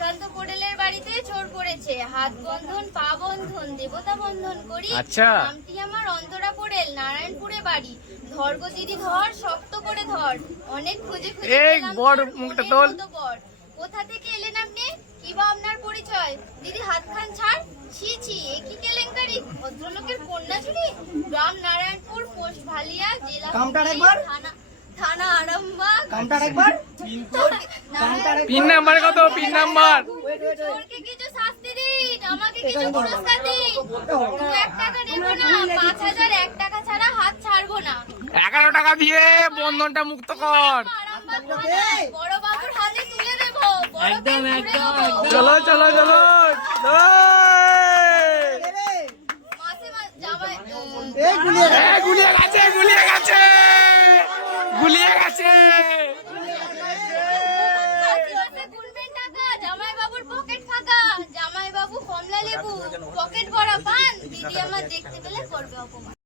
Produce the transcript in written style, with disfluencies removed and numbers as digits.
শ্রীকান্ত পোড়েলের বাড়িতে চোর পড়েছে, হাত বন্ধন পা বন্ধন দেবতা বন্ধন করি। আচ্ছা, নামটি আমার অন্তরা পোড়েল, নারায়ণপুরে বাড়ি। ধর গো দিদি ধর, শক্ত করে ধর, অনেক খুঁজে খুঁজে পেলাম বড় তোর মুখটা মনের তোল। মতো বর। কোথা থেকে এলেন আপনি, কি বা আপনার পরিচয়? দিদি হাত খান ছাড়, ছি ছি এ কি কেলেঙ্কারি, ভদ্রলোকের কন্যা চুরি। গ্রাম নারায়ণপুর, পোস্ট ভালিয়া, জেলা থানা আরামবাগ। পিন নাম্বার কত? Pin number. চোরকে কিছু শাস্তি দিন, আমাকে কিছু পুরস্কার দিন। 2-1 টাকা নেব না, 5000 1 টাকা ছাড়া হাত ছাড়বো না। 11 টাকা দিয়ে বন্ধনটা মুক্ত কর। আরামবাগ থানায় বড় বাবুর হাতে তুলে দেবো। একদম একদম চলো চলো চলো চলো। মাসে জামাই গুলিয়ে গেছে গুলিয়ে গেছে গুলিয়ে গেছে। গুনবেন টাকা, জামাই বাবুর পকেট ফাঁকা। জামাই বাবু কমলা লেবু, পকেট ভরা পান। দিদি আমার দেখতে পেলে করবে অপমান।